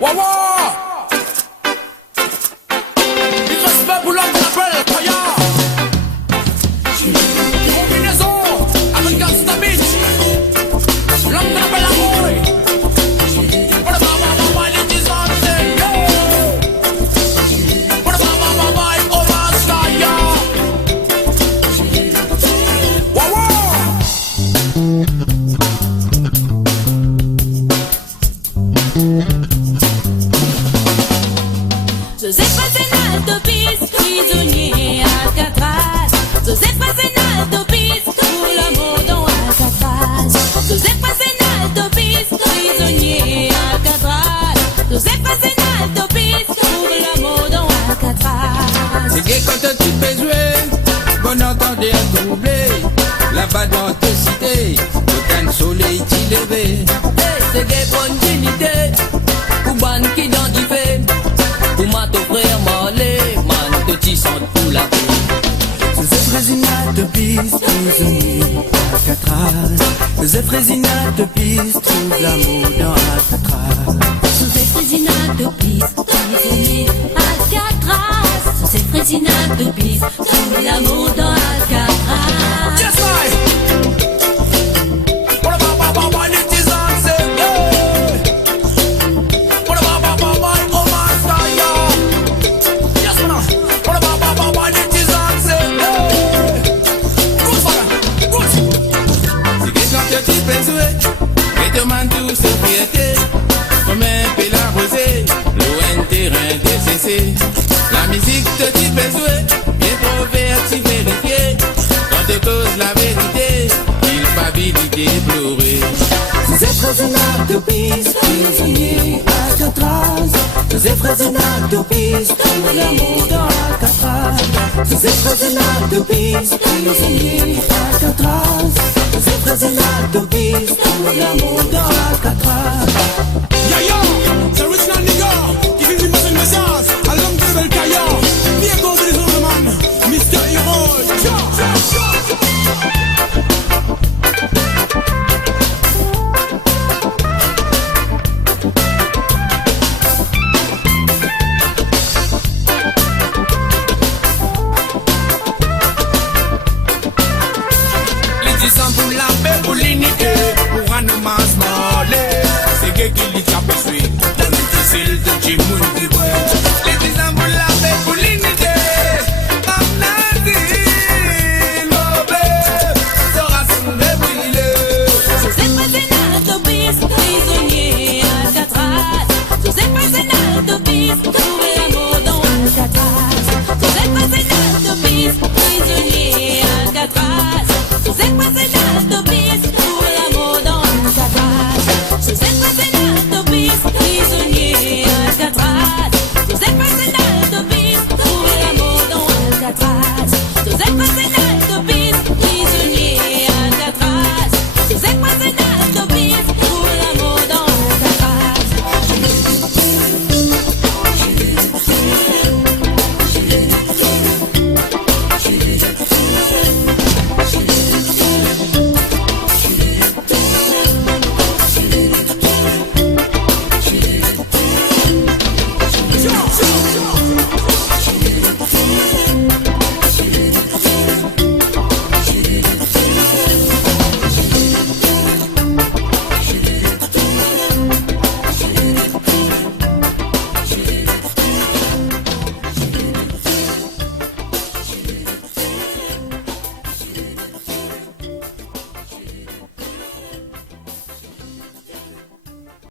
Wawa. Du respect pour l'homme qu'on appelle Toya. Combinaison avec Gangsta Beach. L'homme qu'on appelle Amoy. Pour le baba les disants. Pour le baba Omas Kaya. Wawa. Joseph Arsenal Topis, prisonnier Alcatraz. Joseph Arsenal Topis, tout l'amour dans Alcatraz. Joseph Arsenal Topis, prisonnier Alcatraz. Joseph Arsenal Topis, tout l'amour dans Alcatraz. C'est que quand tu peux jouer, qu'on entendait un troublé. Là-bas dans ta cité, aucun soleil t'y levé. C'est que bonne dignité, pour ban qui dans du fait. Pour ma frère Marley, man, te t'y sens tout la vie. Joseph Résinat de piste, prisonnier Alcatraz. Joseph Résinat de piste, trouve l'amour dans Alcatraz. Joseph Résinat Topis, prisonnier Alcatraz. Joseph Résinat Topis, tout l'amour dans Alcatraz. Yes, I. Pour le baba les disants. Pour le baba Omas Kaya. Yes, man. Pour le baba les disants. Good father. Good. C'est que quand tu peux jouer, et demande tout sobriété. Comme un peu la rosée, loin terrain décessé. La musique te dit peux jouer, bien converti, vérifié. Quand te cause la vérité, culpabilité pleurer. Joseph Résinat de piste, prisonnier Alcatraz. Joseph Résinat de piste, trouve l'amour dans Alcatraz. Joseph Résinat de piste, prisonnier Alcatraz. Joseph Résinat de piste, trouve l'amour dans Alcatraz. Yeah, yo, c'est original nigga. Giving me my message. I love the bel Kaya. Bien contre les autres man. Mr. Hero. Les disants pour la paix, pour l'unité, pour un hommage Marley. C'est que qui les a poursuivi, dans le difficile de Jimoun Diboué. Les disants pour la paix, pour l'unité, Amnadi, Lobé, sera son brûlé. Joseph Arsenal Topis, prisonnier Alcatraz. Joseph Arsenal Topis, trouve l'amour dans Alcatraz. Joseph Arsenal Topis, prisonnier Alcatraz. Joseph Arsenal Topis, trouve l'amour dans Alcatraz. Joseph Arsenal